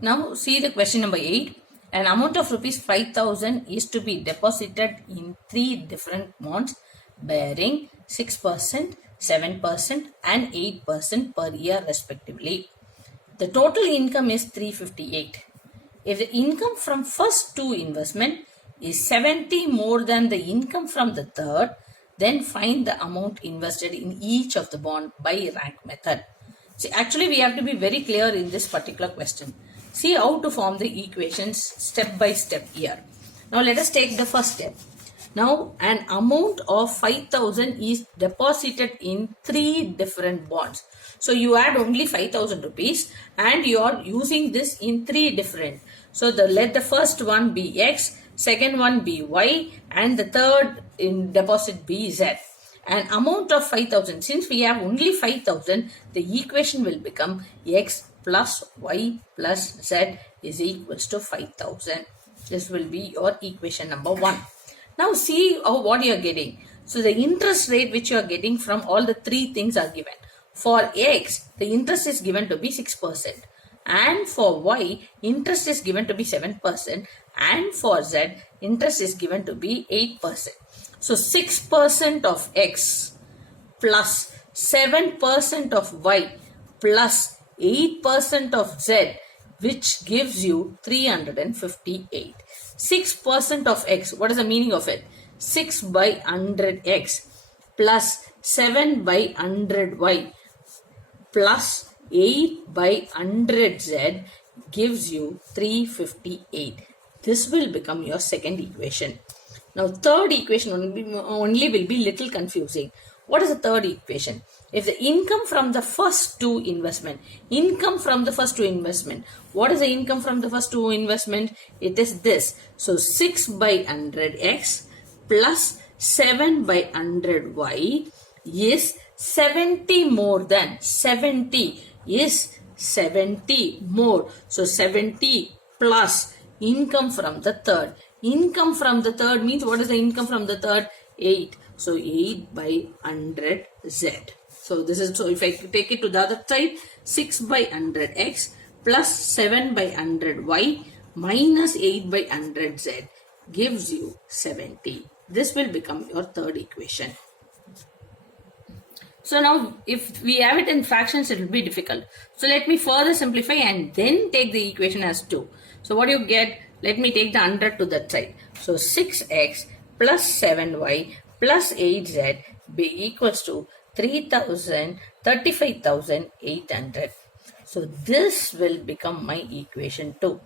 Now see the question number 8. An amount of rupees 5,000 is to be deposited in 3 different bonds bearing 6%, 7% and 8% per year respectively. The total income is 358. If the income from first two investment is 70 more than the income from the third, then find the amount invested in each of the bond by rank method. See, actually we have to be very clear in this particular question. See how to form the equations step by step here. Now let us take the first step. Now an amount of 5,000 is deposited in 3 different bonds. So you add only 5,000 rupees and you are using this in 3 different. So let the first one be X, second one be Y and the third in deposit be Z. An amount of 5,000. Since we have only 5,000, the equation will become X plus Y plus Z is equals to 5,000. This will be your equation number 1. Now see what you are getting. So the interest rate which you are getting from all the 3 things are given. For X, the interest is given to be 6%. And for Y, interest is given to be 7%. And for Z, interest is given to be 8%. So 6% of X plus 7% of Y plus 8% of Z, which gives you 358. 6% of X, what is the meaning of it? 6 by 100X plus 7 by 100Y plus 8 by 100Z gives you 358. This will become your second equation. Now third equation only will be little confusing. What is the third equation? If the income from the first two investment, what is the income from the first two investment? It is this. So 6 by 100X plus 7 by 100Y is 70 more than 70 is 70 more. So 70 plus income from the third. Income from the third means what is the income from the third? 8. So 8 by 100 Z. So this is, so if I take it to the other side, 6 by 100 X plus 7 by 100 Y minus 8 by 100 Z gives you 70. This will become your third equation. So now if we have it in fractions, it will be difficult. So let me further simplify and then take the equation as 2. So what you get, let me take the 100 to that side. So 6x plus 7y plus 8z be equals to 35,800. So this will become my equation 2.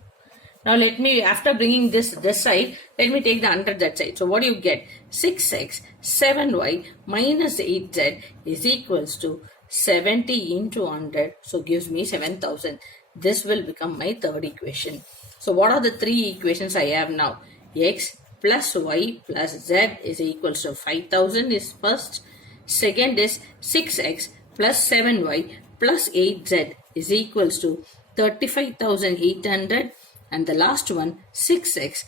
Now let me, after bringing this side, let me take the 100 that side. So what do you get? 6x, 7y minus 8z is equals to 70 into 100. So gives me 7,000. This will become my third equation. So what are the 3 equations I have now? X plus y plus z is equals to 5,000 is first. Second is 6x plus 7y plus 8z is equals to 35,800. And the last one, 6x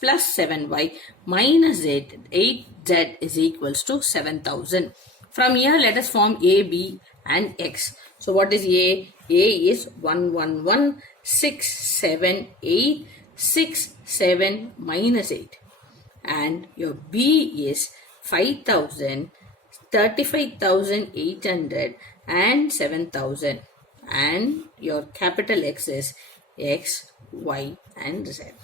plus 7y minus 8z is equals to 7,000. From here, let us form A, B and X. So what is A? A is 111, 6, 7, 8, 6, 7 minus 8. And your B is 5,000, 35,800 and 7,000. And your capital X is X, Y and Z.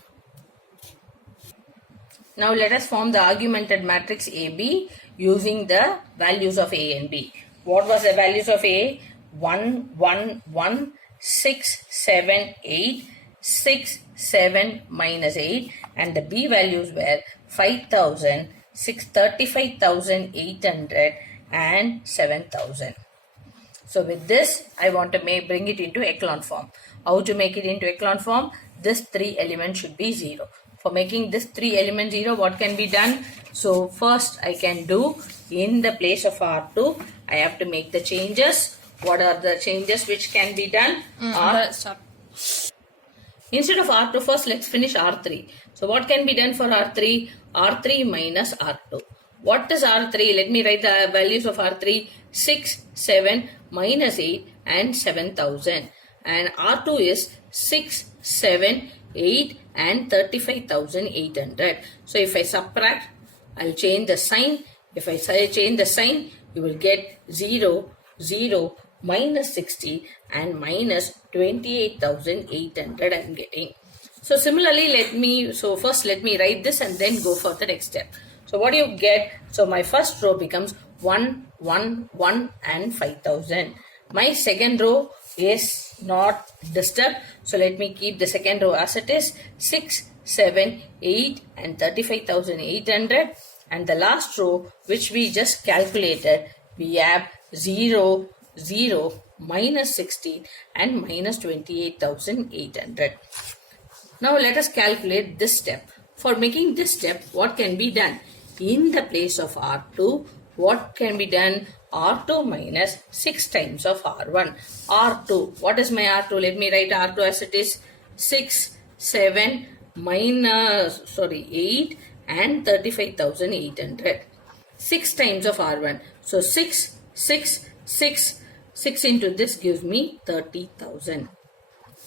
Now let us form the augmented matrix AB using the values of A and B. What was the values of A? 1, 1, 1, 6, 7, 8, 6, 7 minus 8 and the B values were 5,000, 35,800 and 7,000. So with this, I want to bring it into echelon form. How to make it into echelon form? This 3 element should be 0. For making this 3 element 0, what can be done? So first I can do, in the place of R2, I have to make the changes. What are the changes which can be done? Instead of R2, first let's finish R3. So what can be done for R3? R3 minus R2. What is R3? Let me write the values of R3. 6, 7, minus 8 and 7,000. and R2 is 6, 7, 8 and 35,800. So if I subtract, I'll change the sign. If I change the sign, you will get 0, 0, minus 60 and minus 28,800 I am getting. So similarly, first let me write this and then go for the next step. So what do you get? So my first row becomes 1, 1, 1 and 5,000. My second row is not disturbed. So let me keep the second row as it is, 6, 7, 8 and 35,800. And the last row which we just calculated, we have 0, 0, minus 16 and minus 28,800. Now let us calculate this step. For making this step, what can be done? In the place of R2, what can be done? R2 minus 6 times of R1. R2, what is my R2? Let me write R2 as it is, 6, 7, 8 and 35,800. 6 times of R1. So 6, 6, 6, 6 into this gives me 30,000.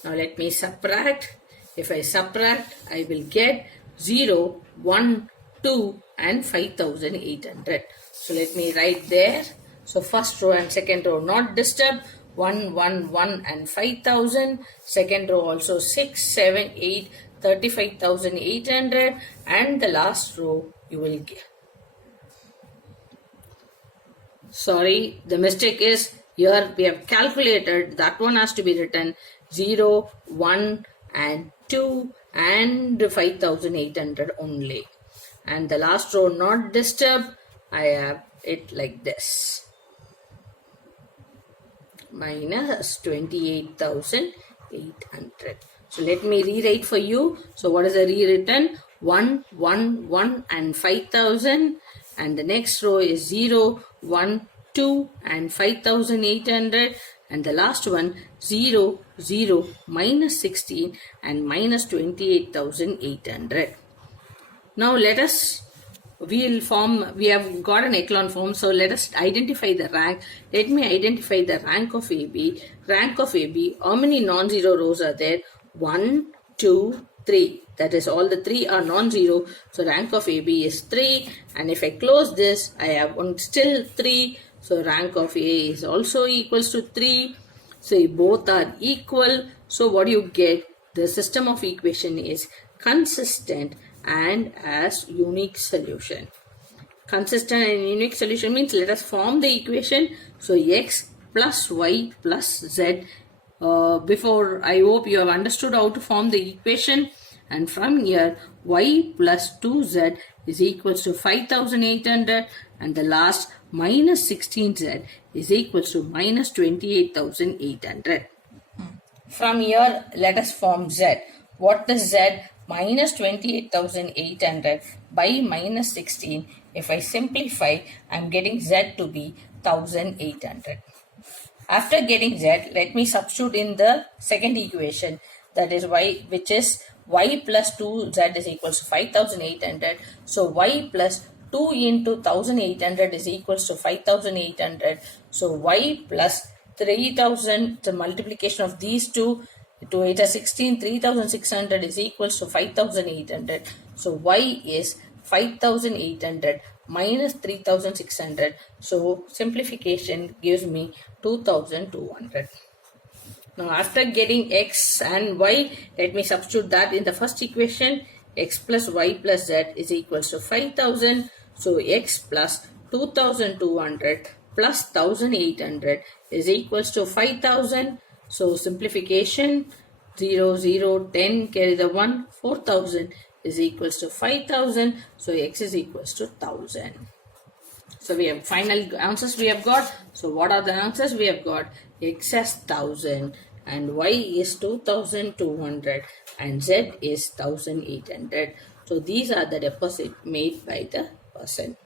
Now let me subtract. If I subtract, I will get 0, 1, 2 and 5,800. So let me write there. So first row and second row not disturbed. 1, 1, 1 and 5,000. Second row also 6, 7, 8, 35,800. And the last row you will get. Sorry, the mistake is here we have calculated. That one has to be written 0, 1 and 2 and 5,800 only. And the last row not disturbed, I have it like this. Minus 28,800. So let me rewrite for you. So what is the rewritten? 1, 1, 1 and 5,000. And the next row is 0, 1, 2 and 5,800. And the last one 0, 0, minus 16 and minus 28,800. Now we have got an echelon form. So let us identify the rank. Let me identify the rank of AB. Rank of AB, how many non-zero rows are there? 1, 2, 3. That is, all the 3 are non-zero. So rank of AB is 3. And if I close this, I have still 3. So rank of A is also equals to 3. So both are equal. So what you get? The system of equation is consistent and as unique solution. Consistent and unique solution means let us form the equation. So x plus y plus z. Before, I hope you have understood how to form the equation. And from here, y plus 2z is equals to 5,800. And the last minus 16z is equals to minus 28,800. From here, let us form z. What is z? Minus 28,800 by minus 16. If I simplify, I am getting z to be 1,800. After getting z, let me substitute in the second equation, that is y, which is y plus 2z is equals to 5,800. So y plus 2 into 1,800 is equals to 5,800. So y plus 3,000, the multiplication of these two, to 8 is 16, 3,600 is equals to 5,800. So y is 5,800 minus 3,600. So simplification gives me 2,200. Now after getting x and y, let me substitute that in the first equation. X plus y plus z is equals to 5,000. So x plus 2,200 plus 1,800 is equals to 5,000. So simplification, 0, 0, 10, carry the 1, 4,000 is equals to 5,000. So x is equals to 1,000. So we have final answers we have got. So what are the answers we have got? X as 1,000 and y is 2,200 and z is 1,800. So these are the deposit made by the person.